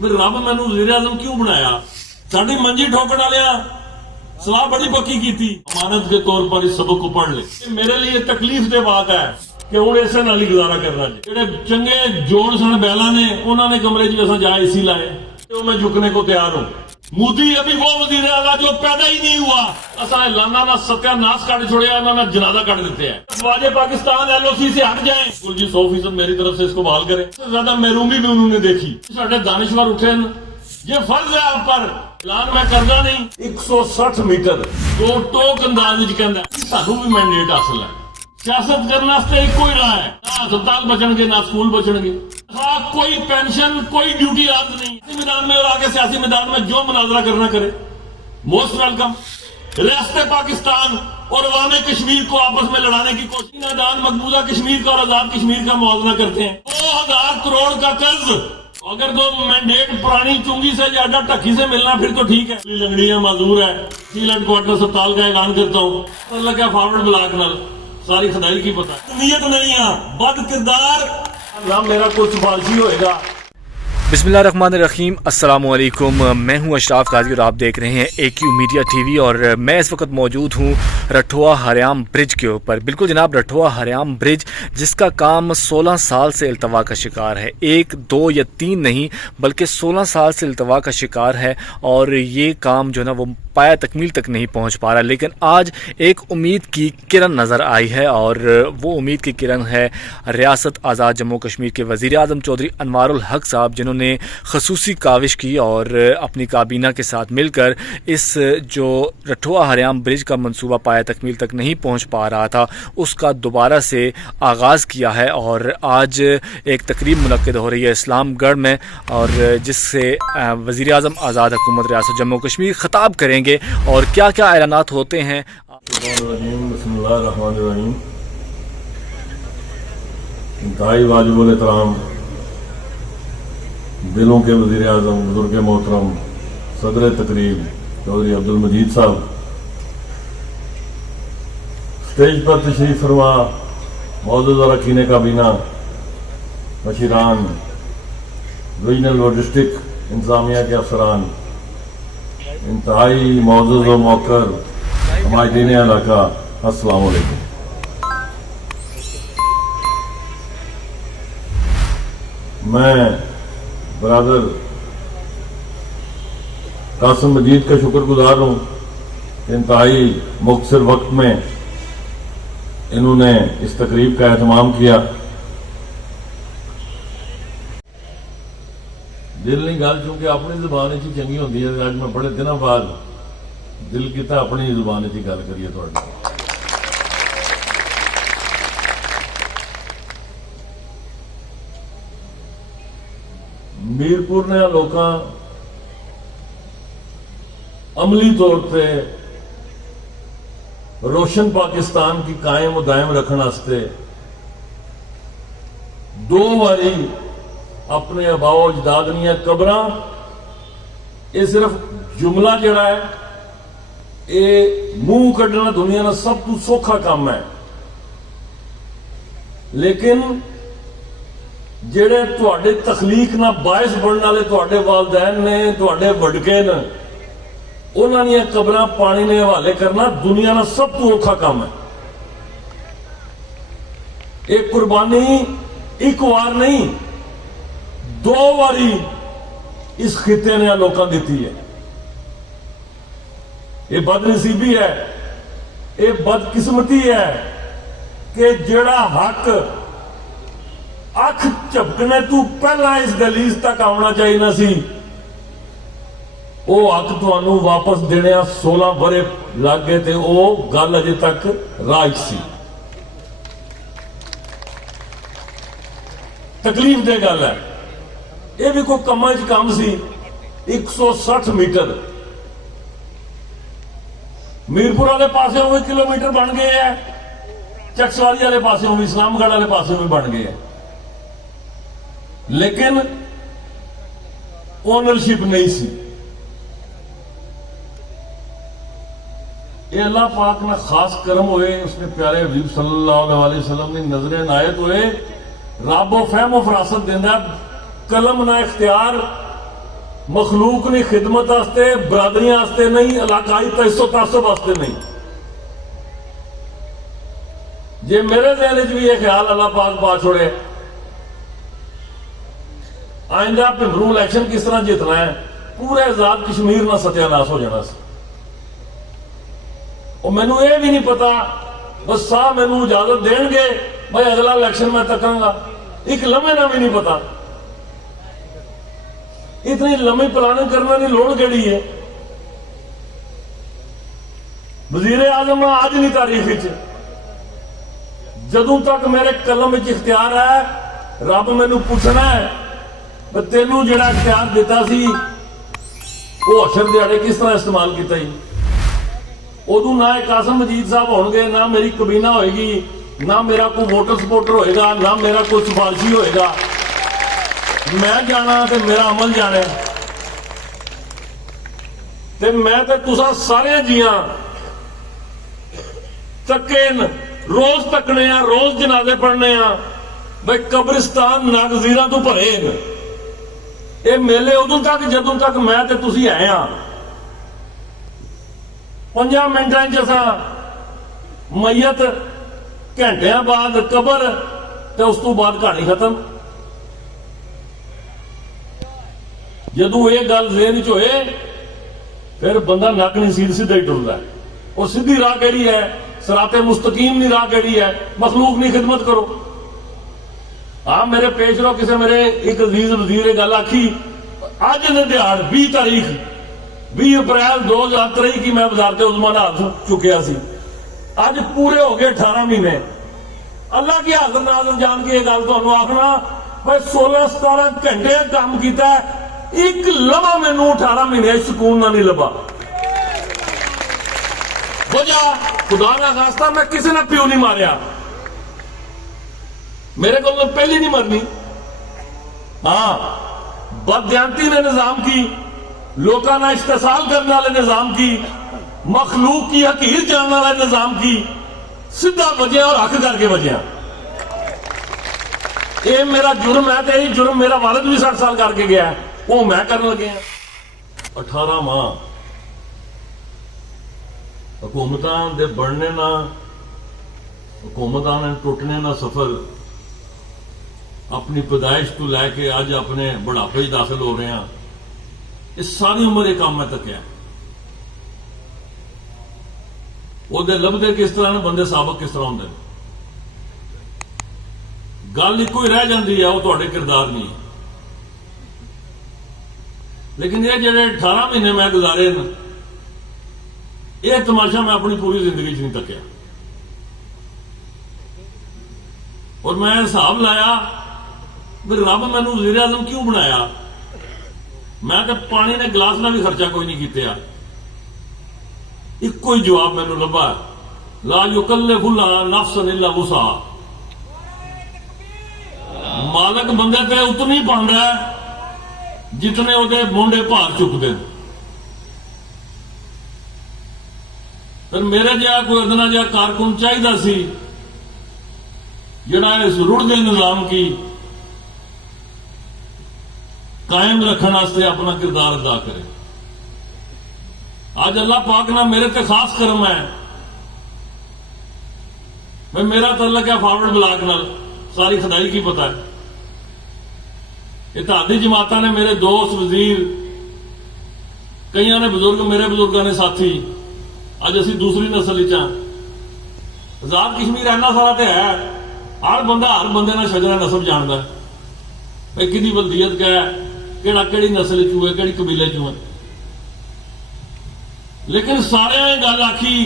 بھی رب مینوں وزیر اعظم کیوں بنایا؟ ساڈی منجی ٹھوکن والیاں سلاح بڑی پکی کی تھی، امانت کے طور پر اس سبق کو پڑھ لے۔ میرے لیے تکلیف دہ بات ہے کہ ہوں اسے نال ہی گزارا کرنا جی۔ جڑے چنگے جوڑ سن بیلا نے انہوں نے کمرے چ جا اے سی لائے تو میں جھکنے کو تیار ہوں۔ مودی ابھی وہ وزیر اعلیٰ جو پیدا ہی نہیں ہوا، اصل لانا نہ ستیہ ناس کٹ چھوڑیا نہ جنازہ کٹ دیتے ہیں۔ افواج پاکستان ایل او سی سے ہٹ جائیں، جی 100% میری طرف سے اس کو بحال کریں۔ زیادہ محرومی بھی انہوں نے دیکھی، ساڈے دانشور اٹھے، یہ فرض ہے آپ پر، اعلان میں کردا نہیں۔ 160 میٹر دو ٹوک انداز کہندا سانوں بھی مینڈیٹ حاصل ہے۔ سیاست کرنے ایک کوئی راہ ہے، نہ ہسپتال بچن گے نہ سکول بچن گے، کوئی پینشن کوئی ڈیوٹی عرض نہیں۔ میدان میں اور آگے سیاسی میدان میں جو مناظرہ کرنا کرے، موسٹ ویلکم۔ ریاست پاکستان اور عوام کشمیر کو آپس میں لڑانے کی کوشش، میدان مقبوضہ کشمیر کا اور آزاد کشمیر کا موازنہ کرتے ہیں۔ 2000 کروڑ کا قرض، اگر دو مینڈیٹ پرانی چونگی سے یا اڈا ٹکی سے ملنا پھر تو ٹھیک ہے، لنگڑیاں معذور ہے۔ سیل ہیڈ کوارٹر ہسپتال کا اعلان کرتا ہوں، اللہ کیا فارورڈ بلاک نال ساری خدائی کی پتہ، نیت نہیں ہے، بد کردار، اللہ میرا کچھ سفارشی ہوئے گا۔ بسم اللہ الرحمن الرحیم، السلام علیکم، میں ہوں اشراف قاضی اور آپ دیکھ رہے ہیں AQ میڈیا ٹی وی، اور میں اس وقت موجود ہوں رٹھوا ہریام برج کے اوپر۔ بالکل جناب، رٹھوا ہریام برج جس کا کام 16 سال سے التوا کا شکار ہے، 1 2 یا 3 نہیں بلکہ 16 سال سے التوا کا شکار ہے، اور یہ کام جو نا وہ پایا تکمیل تک نہیں پہنچ پا رہا۔ لیکن آج ایک امید کی کرن نظر آئی ہے، اور وہ امید کی کرن ہے ریاست آزاد جموں کشمیر کے وزیر اعظم چودھری انوار الحق صاحب، جنہوں نے خصوصی کاوش کی اور اپنی کابینہ کے ساتھ مل کر اس جو رٹھوا ہریام برج کا منصوبہ پایا تکمیل تک نہیں پہنچ پا رہا تھا اس کا دوبارہ سے آغاز کیا ہے، اور آج ایک تقریب منعقد ہو رہی ہے اسلام گڑھ میں، اور جس سے وزیر اعظم آزاد حکومت ریاست جموں کشمیر خطاب کریں گے اور کیا کیا اعلانات ہوتے ہیں۔ بسم اللہ الرحمن الرحیم۔ انتہائی واجب الاحترام دلوں کے وزیر اعظم بزرگ محترم صدر تقریب چودھری عبدالمجید صاحب، اسٹیج پر تشریف فرما معزز اراکین کابینہ، مشیران، ریجنل و ڈسٹرکٹ انتظامیہ کے افسران، انتہائی معزز و موقر حمایتین علاقہ، السلام علیکم۔ میں برادر قاسم مجید کا شکر گزار ہوں کہ انتہائی مختصر وقت میں انہوں نے اس تقریب کا اہتمام کیا۔ دل نہیں گل چونکہ اپنی زبان ہی چنگی ہوتی ہے، آج میں بڑے دنوں بعد دل کیتا اپنی زبان ہی گل کریے تھوڑی۔ میرپور نے لوکاں عملی طور پہ روشن پاکستان کی قائم و دائم رکھنے واسطے 2 باری اپنے آباء و اجداد دیا قبراں، یہ صرف جملہ جڑا ہے یہ منہ کڈنا دنیا کا سب تو سوکھا کام ہے، لیکن جڑے تواڈے تخلیق نہ باعث بننے والے تواڈے والدین نے، تواڈے وڈکے نے، انہاں دیاں قبراں پانی نے حوالے کرنا دنیا کا سب تو اوکھا کام ہے۔ ایک قربانی ایک وار نہیں 2 باری اس خطے نے لوکاں دیتی ہے۔ یہ بد نصیبی ہے، یہ بد قسمتی ہے کہ جڑا حق اکھ جھپکنے تو پہلا اس دہلیز تک آنا چاہیے سی، وہ حق تمہیں واپس دینے 16 برے لگ گئے تھے، وہ گل اجے تک راج سی۔ تکلیف دہ گل ہے، یہ بھی کوئی کما کم سی۔ 160 میٹر میرپور والے پاسوں بھی کلومیٹر بن گئے ہیں، چکسواری والے پاسوں بھی، اسلام گڑھ والے پاسوں بھی بن گئے ہیں، لیکن اونرشپ نہیں سی۔ یہ اللہ پاک نے خاص کرم ہوئے، اس نے پیارے حبیب صلی اللہ علیہ وسلم نے نظر عنایت ہوئے، رب و فہم و فراست دیندہ، قلم نہ اختیار مخلوق نے خدمت واسطے برادریاں واسطے نہیں علاقائی تعصب واسطے نہیں جے میرے ذہن چ بھی یہ خیال اللہ پاک پا چھوڑے آئندہ پنڈرو الیکشن کس طرح جیتنا ہے پورے آزاد کشمیر نہ ستیہ ناش ہو جانا سی اور مینوں یہ بھی نہیں پتا بس صاحب مینوں اجازت دین گے بھائی اگلا الیکشن میں تکاں گا ایک لمحے نہ بھی نہیں پتا اتنی لمبی پلاننگ کرنا نہیں لوڑ کیڑی ہے وزیر اعظم آج نہیں تاریخ جدوں تک میرے قلم وچ اختیار ہے رب مینوں پوچھنا ہے کہ تینوں جڑا اختیار دیتا سی وہ اشر دیہڑے کس طرح استعمال کیتا ہی ادو نہ قاسم مجید صاحب ہون گے نہ میری کابینہ ہوئے گی نہ میرا کوئی ووٹر سپورٹر ہوئے گا نہ میرا کوئی سفارشی ہوئے گا میں جانا تے میرا عمل جانے تے میں تے تساں سارے جیاں تکین روز تکنے ہیں روز جنازے پڑھنے ہیں بھائی قبرستان ناگزیراں تو بھرے ہیں اے میلے ادوں تک جدوں تک میں تے تسی آئے ہاں 5 منٹاں وچ اساں میت گھنٹیاں بعد قبر تے اس تو بعد کہانی ختم جدوں یہ گل ذہن چ ہوئے پھر بندہ نک نہیں سیدھا ہی ٹرتا ہے اور سیدھی راہ کیڑی ہے صراط مستقیم نہیں راہ کیڑی ہے مخلوق نہیں خدمت کرو ہاں میرے پیش رو کسے میرے ایک عزیز وزیر گل آکھی اج نے دیہڑ 20 تاریخ 20 اپریل 2023 کی میں وزارت عظمیٰ نے ہاتھ چکیا سی اج پورے ہو گئے 18 مہینے اللہ کی حاضر ناظر جان کے یہ گل تمہیں آخنا بھائی 16-17 گھنٹے کام کیتا ہے ایک لمحہ مینوں 18 مہینے سکون نہ نہیں لبا وجہ خدا نہ خاصتا میں کسی نے پیو نہیں ماریا میرے کو پہلی نہیں مرنی ہاں بددیانتی نے نظام کی لوکاں نہ استحصال کرنے والے نظام کی مخلوق کی حقیر جاننے والے نظام کی سیدھا وجہ اور حق کر کے وجہ یہ میرا جرم ہے تو یہ جرم میرا والد بھی 60 سال کر کے گیا ہے وہ میں کرنے لگے ہیں 18 ماہ حکومتاں دے بڑھنے نہ حکومتاں نے ٹوٹنے نہ سفر اپنی پیدائش تو لے کے آج اپنے بڑھاپے داخل ہو رہے ہیں اس ساری عمر یہ کام میں تک ہے وہ دے لبدے کس طرح نے بندے سابق کس طرح ہوندے گل ایک ہی رہ جاندی ہے وہ تواڈے کردار نہیں لیکن یہ جڑے 18 مہینے میں گزارے نا یہ تماشا میں اپنی پوری زندگی چ نہیں تکیا اور میں حساب لایا پھر رب مینوں وزیر اعظم کیوں بنایا میں تو پانی نے گلاس نہ بھی خرچہ کوئی نہیں کیتے ایک کوئی جواب مینوں لبا لا یکلف اللہ نفسا الا وسعها مالک بندے تے اتنی پاندا ہے جتنے وہ مونڈے بھار چکتے پھر میرے جہاں کوئی ادنا جہا کارکن چاہیے سی جڑا اس رڑدے نظام کی قائم رکھنے واسطے اپنا کردار ادا کرے آج اللہ پاک نہ میرے تے خاص کرم ہے میں میرا تعلق ہے فارورڈ بلاک نال ساری خدائی کی پتہ ہے اتحادی جماعتاں نے میرے دوست وزیر کئی نے بزرگ میرے بزرگوں نے ساتھی اج اسی دوسری نسل آزاد کشمیر اینا سارا تے ہے ہر بندے نے شجرہ نسب جانتا ہے بھائی کدی بلدیت کیا ہے کہڑی نسل چوئے کہڑی قبیلے چوئے لیکن سارے نے گل آخی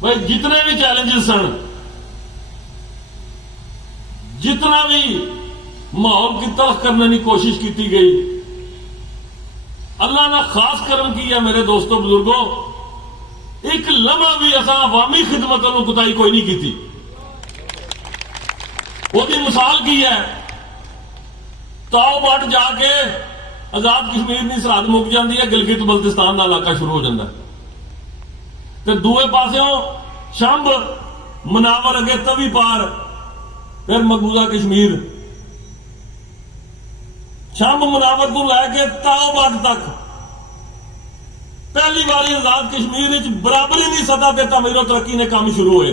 بھائی جتنے بھی چیلنجز سن جتنا بھی ماحول کی تلخ کرنے کی کوشش کی گئی اللہ نے خاص کرم کی ہے میرے دوستوں بزرگوں ایک لمحہ بھی ایسا عوامی خدمتوں کو کوتاہی کوئی نہیں کی تھی وہ بھی مثال کی ہے تاؤ بٹ جا کے آزاد کشمیر کی سرحد مک جاتی ہے گلگت بلتستان کا علاقہ شروع ہو جاتا ہے تو دوے پاسوں شمب مناور اگے توی پار پھر مقبوضہ کشمیر ਸ਼ੰਭ ਮੁਨਾਵਰ ਤੋਂ ਲੈ ਕੇ ਤਾਓਬਾਗ ਤੱਕ ਪਹਿਲੀ ਵਾਰੀ ਆਜ਼ਾਦ ਕਸ਼ਮੀਰ ਵਿੱਚ ਬਰਾਬਰੀ ਦੀ ਸਤਹ ਤੇ ਤਾਮੀਰੋ ਤਰੱਕੀ ਨੇ ਕੰਮ ਸ਼ੁਰੂ ਹੋਏ।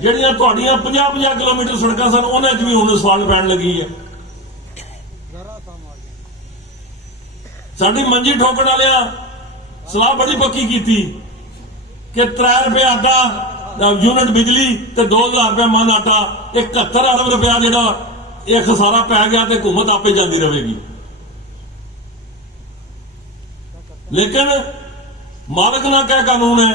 ਜਿਹੜੀਆਂ ਤੁਹਾਡੀਆਂ 50-50 ਕਿਲੋਮੀਟਰ ਸੜਕਾਂ ਸਨ ਉਹਨਾਂ 'ਚ ਵੀ ਹੁਣ ਸਵਾਲ ਪੈਣ ਲੱਗੀ ਹੈ। ਸਾਡੀ ਮੰਜੀ ਠੋਕਣ ਵਾਲਿਆਂ ਸਲਾਹ ਬੜੀ ਪੱਕੀ ਕੀਤੀ ਕਿ 3 ਰੁਪਏ ਆਟਾ ਯੂਨਿਟ ਬਿਜਲੀ ਤੇ 2000 ਰੁਪਏ ਮਨ ਆਟਾ 71 ਅਰਬ ਰੁਪਇਆ ਜਿਹੜਾ ਇਹ ਖਸਾਰਾ ਪੈ ਗਿਆ ਤੇ ਹਕੂਮਤ ਆਪੇ ਜਾਂਦੀ ਰਹੇਗੀ। ਲੇਕਿਨ ਮਾਲਕ ਨਾ ਕਹਿ ਕਾਨੂੰਨ ਹੈ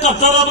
71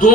2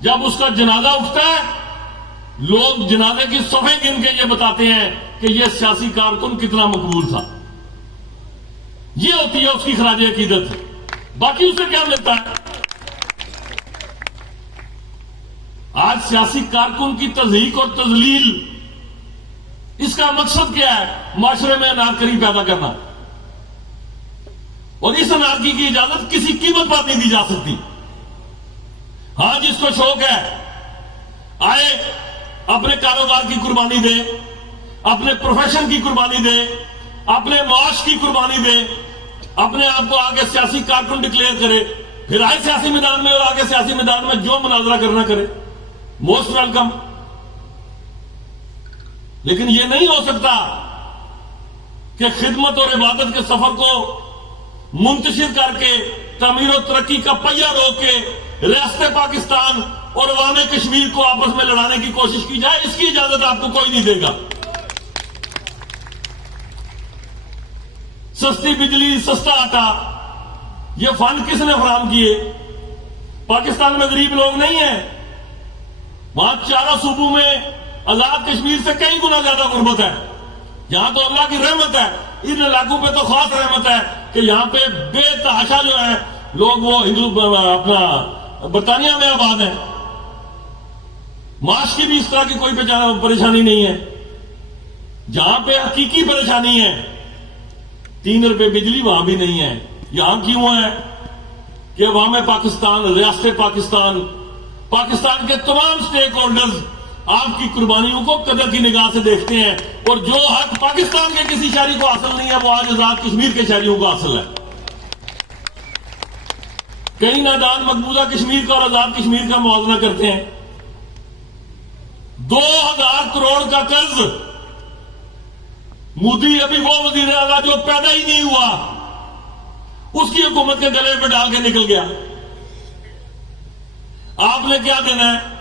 جب اس کا جنازہ اٹھتا ہے لوگ جنازے کی صفیں گن کے یہ بتاتے ہیں کہ یہ سیاسی کارکن کتنا مقبول تھا. یہ ہوتی ہے اس کی خراج عقیدت. باقی اسے کیا ملتا ہے؟ آج سیاسی کارکن کی تضحیک اور تذلیل، اس کا مقصد کیا ہے؟ معاشرے میں انارکری پیدا کرنا. اور اس انارکی کی اجازت کسی قیمت پر نہیں دی جا سکتی. ہاں جس کو شوق ہے آئے اپنے کاروبار کی قربانی دے، اپنے پروفیشن کی قربانی دے، اپنے معاش کی قربانی دے، اپنے آپ کو آگے سیاسی کارکن ڈکلیئر کرے، پھر آئے سیاسی میدان میں اور آگے سیاسی میدان میں جو مناظرہ کرنا کرے، موسٹ ویلکم. لیکن یہ نہیں ہو سکتا کہ خدمت اور عبادت کے سفر کو منتشر کر کے تعمیر و ترقی کا پہیہ روک کے ریاست پاکستان اور عوام کشمیر کو آپس میں لڑانے کی کوشش کی جائے. اس کی اجازت آپ کو کوئی نہیں دے گا. سستی بجلی، سستا آٹا، یہ فنڈ کس نے فراہم کیے؟ پاکستان میں غریب لوگ نہیں ہیں. وہاں چاروں صوبوں میں آزاد کشمیر سے کئی گنا زیادہ غربت ہے. یہاں تو اللہ کی رحمت ہے، ان علاقوں پہ تو خاص رحمت ہے کہ یہاں پہ بے تحاشا جو ہے لوگ وہ اپنا برطانیہ میں آباد ہیں. معاش کی بھی اس طرح کی کوئی پریشانی نہیں ہے. جہاں پہ حقیقی پریشانی ہے 3 روپے بجلی وہاں بھی نہیں ہے. یہاں کیوں ہے کہ عوام پاکستان، ریاست پاکستان، پاکستان کے تمام سٹیک ہولڈرز آپ کی قربانیوں کو قدر کی نگاہ سے دیکھتے ہیں. اور جو حق پاکستان کے کسی شہری کو حاصل نہیں ہے وہ آج آزاد کشمیر کے شہریوں کو حاصل ہے. کئی نادان مقبوضہ کشمیر کا اور آزاد کشمیر کا موازنہ کرتے ہیں. 2000 کروڑ کا قرض مودی ابھی وہ وزیر اعلیٰ جو پیدا ہی نہیں ہوا اس کی حکومت کے گلے پہ ڈال کے نکل گیا. آپ نے کیا دینا ہے؟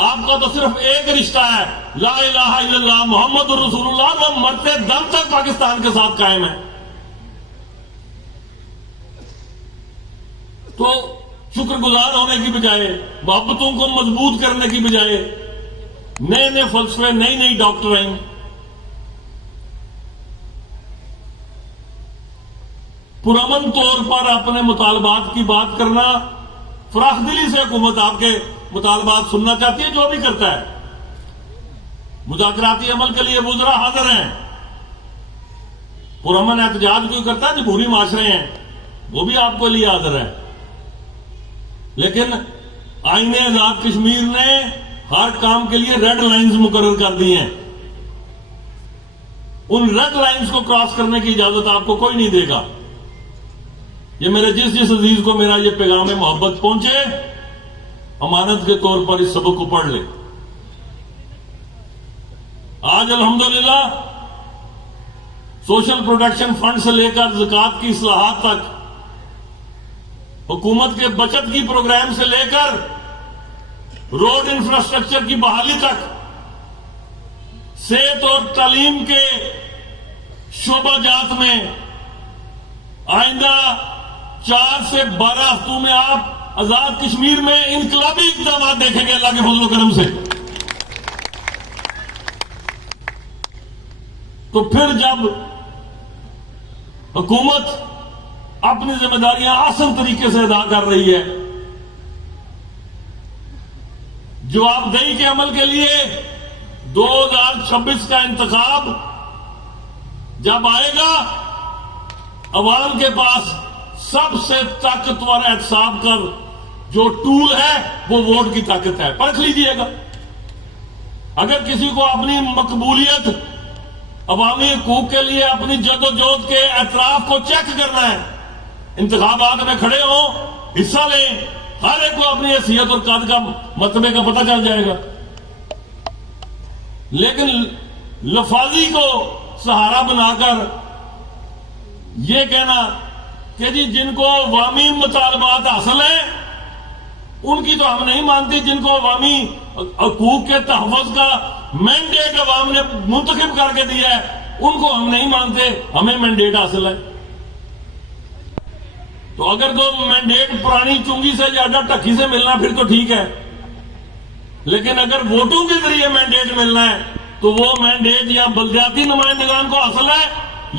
آپ کا تو صرف ایک رشتہ ہے، لا الہ الا اللہ محمد الرسول اللہ. وہ مرتے دم تک پاکستان کے ساتھ قائم ہے. تو شکر گزار ہونے کی بجائے، محبتوں کو مضبوط کرنے کی بجائے نئے نئے فلسفے، نئی نئی ڈاکٹرائن، پرامن طور پر اپنے مطالبات کی بات کرنا، فراخ دلی سے حکومت آپ کے مطالبات سننا چاہتی ہے. جو بھی کرتا ہے مذاکراتی عمل کے لیے وزراء حاضر ہیں. پرامن احتجاج کوئی کرتا ہے، جمہوری معاشرے ہیں وہ بھی آپ کے لیے حاضر ہے. لیکن آئین آزاد کشمیر نے ہر کام کے لیے ریڈ لائنز مقرر کر دی ہیں. ان ریڈ لائنز کو کراس کرنے کی اجازت آپ کو کوئی نہیں دے گا. یہ میرے جس عزیز کو میرا یہ پیغام محبت پہنچے، امانت کے طور پر اس سبق کو پڑھ لے. آج الحمدللہ سوشل پروٹیکشن فنڈ سے لے کر زکوٰۃ کی اصلاحات تک، حکومت کے بچت کی پروگرام سے لے کر روڈ انفراسٹرکچر کی بحالی تک، صحت اور تعلیم کے شعبہ جات میں آئندہ 4 سے 12 ہفتوں میں آپ آزاد کشمیر میں انقلابی اقدامات دیکھیں گے اللہ کے فضل و کرم سے. تو پھر جب حکومت اپنی ذمہ داریاں آسان طریقے سے ادا کر رہی ہے، جواب دہی کے عمل کے لیے 2026 کا انتخاب جب آئے گا، عوام کے پاس سب سے طاقتور احتساب کا جو ٹول ہے وہ ووٹ کی طاقت ہے. پرکھ لیجئے گا. اگر کسی کو اپنی مقبولیت عوامی حقوق کے لیے اپنی جدوجہد کے اعتراف کو چیک کرنا ہے، انتخابات میں کھڑے ہوں، حصہ لیں، ہر ایک کو اپنی حیثیت اور قد کا مرتبے کا پتہ چل جائے گا. لیکن لفاظی کو سہارا بنا کر یہ کہنا کہ جی جن کو عوامی مطالبات حاصل ہیں ان کی تو ہم نہیں مانتے، جن کو عوامی حقوق کے تحفظ کا مینڈیٹ عوام نے منتخب کر کے دیا ہے ان کو ہم نہیں مانتے، ہمیں مینڈیٹ حاصل ہے. تو اگر تو مینڈیٹ پرانی چنگی سے یا اڈا ٹکی سے ملنا پھر تو ٹھیک ہے، لیکن اگر ووٹوں کے ذریعے مینڈیٹ ملنا ہے تو وہ مینڈیٹ یا بلدیاتی نمائندگان کو حاصل ہے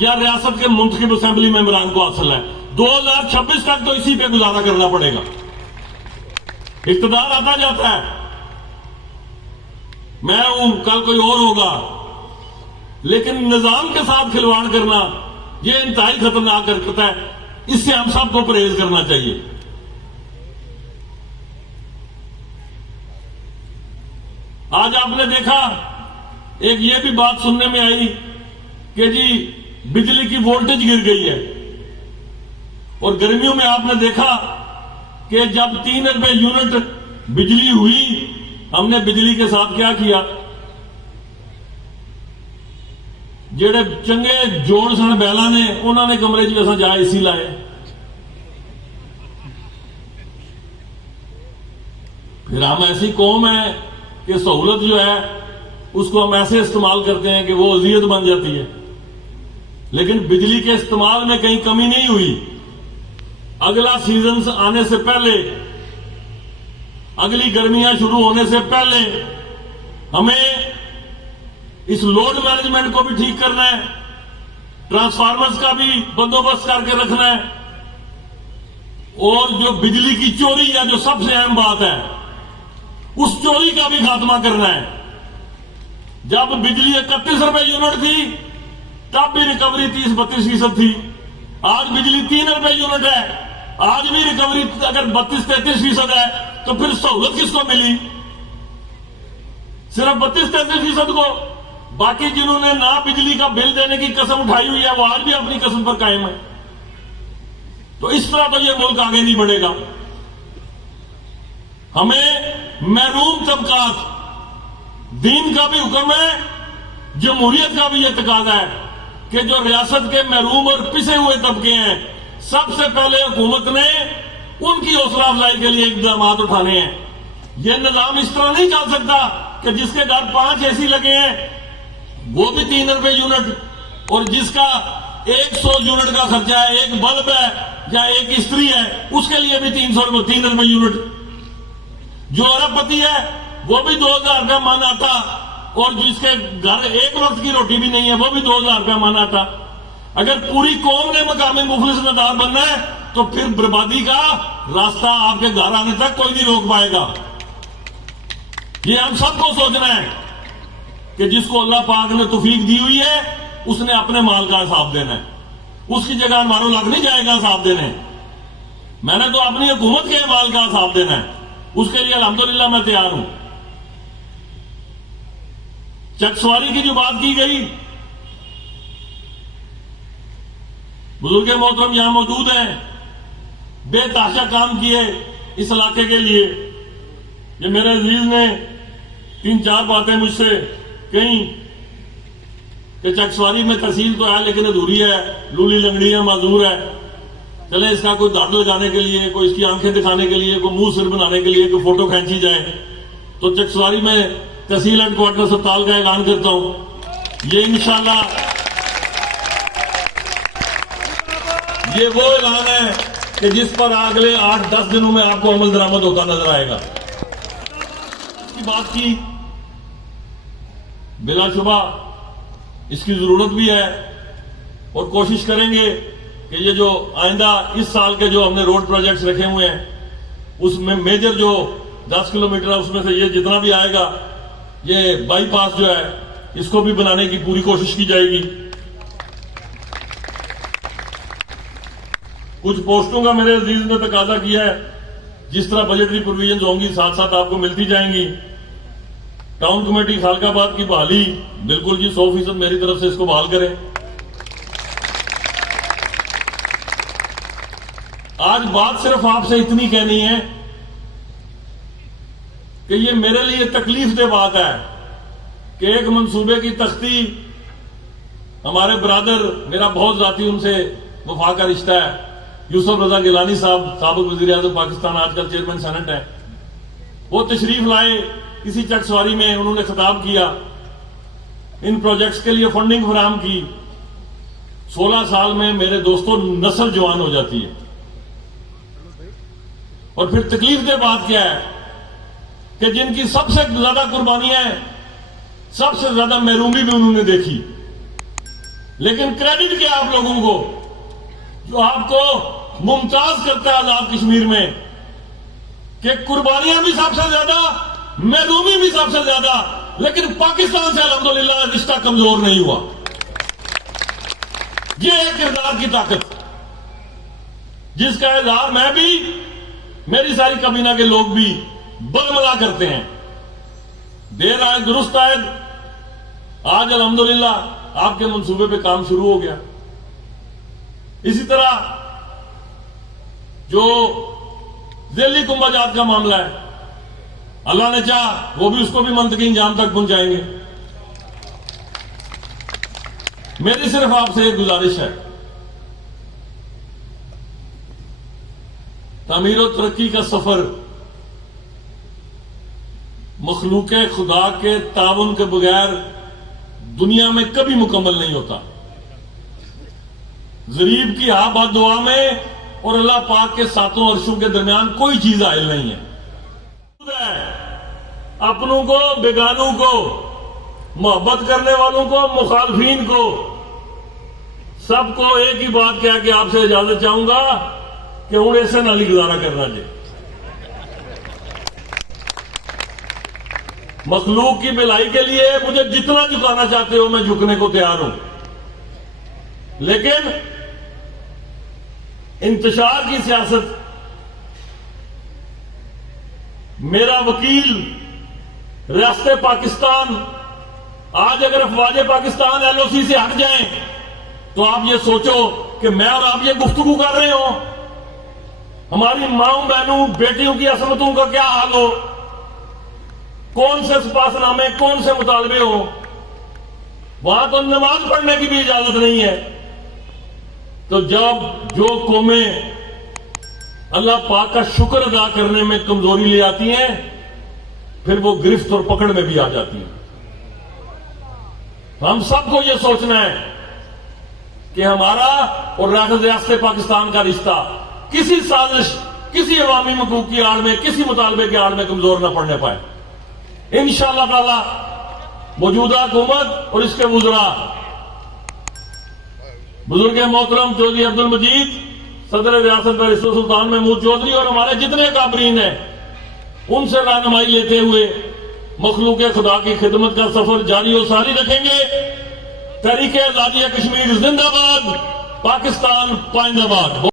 یا ریاست کے منتخب اسمبلی ممبران کو حاصل ہے۔ 2026 تک تو اسی پہ گزارا کرنا پڑے گا۔ اقتدار آتا جاتا ہے، میں ہوں، کل کوئی اور ہوگا، لیکن نظام کے ساتھ کھلواڑ کرنا یہ انتہائی خطرناک حرکت ہے، اس سے ہم سب کو پرہیز کرنا چاہیے۔ آج آپ نے دیکھا ایک یہ بھی بات سننے میں آئی کہ جی بجلی کی وولٹیج گر گئی ہے، اور گرمیوں میں آپ نے دیکھا کہ جب 3 روپے یونٹ بجلی ہوئی، ہم نے بجلی کے ساتھ کیا کیا؟ جڑے چنگے جوڑ سن بیلا نے انہوں نے کمرے جیسا جا اسی لائے۔ پھر ہم ایسی قوم ہے کہ سہولت جو ہے اس کو ہم ایسے استعمال کرتے ہیں کہ وہ اذیت بن جاتی ہے، لیکن بجلی کے استعمال میں کہیں کمی نہیں ہوئی۔ اگلا سیزن آنے سے پہلے، اگلی گرمیاں شروع ہونے سے پہلے ہمیں اس لوڈ مینجمنٹ کو بھی ٹھیک کرنا ہے، ٹرانسفارمرز کا بھی بندوبست کر کے رکھنا ہے، اور جو بجلی کی چوری ہے جو سب سے اہم بات ہے اس چوری کا بھی خاتمہ کرنا ہے۔ جب بجلی 31 روپے یونٹ تھی تب بھی ریکوری 30-32% تھی، آج بجلی 3 روپے یونٹ ہے، آج بھی ریکوری اگر 32-33% ہے تو پھر سہولت کس کو ملی؟ صرف 32-33% کو۔ باقی جنہوں نے نہ بجلی کا بل دینے کی قسم اٹھائی ہوئی ہے وہ آج بھی اپنی قسم پر قائم ہے۔ تو اس طرح تو یہ ملک آگے نہیں بڑھے گا۔ ہمیں محروم طبقات، دین کا بھی حکم ہے، جمہوریت کا بھی یہ تقاضا ہے کہ جو ریاست کے محروم اور پسے ہوئے طبقے ہیں، سب سے پہلے حکومت نے ان کی حوصلہ افزائی کے لیے اقدامات اٹھانے ہیں۔ یہ نظام اس طرح نہیں چل سکتا کہ جس کے گھر 5 AC لگے ہیں وہ بھی 3 روپے یونٹ، اور جس کا 100 یونٹ کا خرچہ ہے، ایک بلب ہے یا ایک استری ہے، اس کے لیے بھی 3 روپے یونٹ۔ جو ارب پتی ہے وہ بھی 2000 روپے من آتا، اور جس کے گھر ایک وقت کی روٹی بھی نہیں ہے وہ بھی 2000 روپے من آتا۔ اگر پوری قوم نے مقامی مفلس ندار بننا ہے تو پھر بربادی کا راستہ آپ کے گھر آنے تک کوئی نہیں روک پائے گا۔ یہ ہم سب کو سوچنا ہے کہ جس کو اللہ پاک نے توفیق دی ہوئی ہے اس نے اپنے مال کا حساب دینا ہے، اس کی جگہ انوار الحق نہیں جائے گا حساب دینے۔ میں نے تو اپنی حکومت کے مال کا حساب دینا ہے، اس کے لیے الحمدللہ میں تیار ہوں۔ چک سواری کی جو بات کی گئی، بزرگ محترم یہاں موجود ہیں، بے تحاشا کام کیے اس علاقے کے لیے۔ یہ میرے عزیز نے 3-4 باتیں مجھ سے کہیں کہ چک سواری میں تحصیل تو ہے لیکن ادھوری ہے، لولی لنگڑی ہے، معذور ہے، چلے اس کا کوئی دھڑ لگانے کے لیے، کوئی اس کی آنکھیں دکھانے کے لیے، کوئی منہ سر بنانے کے لیے، کوئی فوٹو کھینچی جائے، تو چک سواری میں تحصیل ہیڈ کوارٹر اسپتال کا اعلان کرتا ہوں۔ یہ انشاءاللہ یہ وہ اعلان ہے کہ جس پر اگلے 8-10 دنوں میں آپ کو عمل درآمد ہوتا نظر آئے گا۔ اس کی بات کی بلا شبہ اس کی ضرورت بھی ہے، اور کوشش کریں گے کہ یہ جو آئندہ اس سال کے جو ہم نے روڈ پروجیکٹس رکھے ہوئے ہیں اس میں میجر جو 10 کلومیٹر ہے اس میں سے یہ جتنا بھی آئے گا، یہ بائی پاس جو ہے اس کو بھی بنانے کی پوری کوشش کی جائے گی۔ کچھ پوسٹوں کا میرے عزیز نے تقاضا کیا ہے، جس طرح بجٹری پروویژنز ہوں گی ساتھ ساتھ آپ کو ملتی جائیں گی۔ ٹاؤن کمیٹی خالق آباد کی بحالی، بالکل جی 100% میری طرف سے اس کو بحال کریں۔ آج بات صرف آپ سے اتنی کہنی ہے کہ یہ میرے لیے تکلیف دہ بات ہے کہ ایک منصوبے کی تختی ہمارے برادر، میرا بہت ذاتی ان سے وفا کا رشتہ ہے، یوسف رضا گیلانی صاحب، سابق وزیر اعظم پاکستان، آج کل چیئرمین سینٹ ہیں، وہ تشریف لائے کسی چک سواری میں، انہوں نے خطاب کیا، ان پروجیکٹس کے لیے فنڈنگ فراہم کی۔ 16 سال میں میرے دوستوں نسل جوان ہو جاتی ہے، اور پھر تکلیف دہ بات کیا ہے کہ جن کی سب سے زیادہ قربانیاں ہیں، سب سے زیادہ محرومی بھی انہوں نے دیکھی، لیکن کریڈٹ کیا آپ لوگوں کو جو آپ کو ممتاز کرتا ہے آزاد کشمیر میں کہ قربانیاں بھی سب سے زیادہ، محرومی بھی سب سے زیادہ، لیکن پاکستان سے الحمدللہ رشتہ کمزور نہیں ہوا۔ یہ ہے کردار کی طاقت جس کا اظہار میں بھی، میری ساری کابینہ کے لوگ بھی برملا کرتے ہیں۔ دیر آئے درست آئے، آج الحمدللہ آپ کے منصوبے پہ کام شروع ہو گیا۔ اسی طرح جو ذیلی کنبہ جات کا معاملہ ہے، اللہ نے چاہا وہ بھی اس کو بھی منطقی انجام تک پہنچائیں گے۔ میری صرف آپ سے ایک گزارش ہے، تعمیر و ترقی کا سفر مخلوق خدا کے تعاون کے بغیر دنیا میں کبھی مکمل نہیں ہوتا۔ غریب کی ہاں بد دعا میں اور اللہ پاک کے ساتوں عرشوں کے درمیان کوئی چیز حائل نہیں ہے۔ اپنوں کو، بیگانوں کو، محبت کرنے والوں کو، مخالفین کو، سب کو ایک ہی بات کہہ کے آپ سے اجازت چاہوں گا کہ ہوں ایسے نہ گزارا کرنا چاہیے۔ مخلوق کی بھلائی کے لیے مجھے جتنا جھکانا چاہتے ہو میں جھکنے کو تیار ہوں، لیکن انتشار کی سیاست، میرا وکیل ریاست پاکستان، آج اگر افواج پاکستان ایل او سی سے ہٹ جائیں تو آپ یہ سوچو کہ میں اور آپ یہ گفتگو کر رہے ہوں، ہماری ماؤں بہنوں بیٹیوں کی عصمتوں کا کیا حال ہو، کون سے سپاس نامے، کون سے مطالبے ہو، وہاں تو نماز پڑھنے کی بھی اجازت نہیں ہے۔ تو جب جو قومیں اللہ پاک کا شکر ادا کرنے میں کمزوری لے آتی ہیں، پھر وہ گرفت اور پکڑ میں بھی آ جاتی ہیں۔ ہم سب کو یہ سوچنا ہے کہ ہمارا اور ریاست پاکستان کا رشتہ کسی سازش، کسی عوامی حقوق کی آڑ میں، کسی مطالبے کی آڑ میں کمزور نہ پڑنے پائے۔ انشاءاللہ تعالی موجودہ حکومت اور اس کے وزراء، بزرگ محترم چودھری عبد المجید، صدر ریاست بریسٹر سلطان محمود چودھری اور ہمارے جتنے کابرین ہیں، ان سے رہنمائی لیتے ہوئے مخلوق خدا کی خدمت کا سفر جاری و ساری رکھیں گے۔ تحریک آزادی کشمیر زندہ باد، پاکستان پائندہ باد۔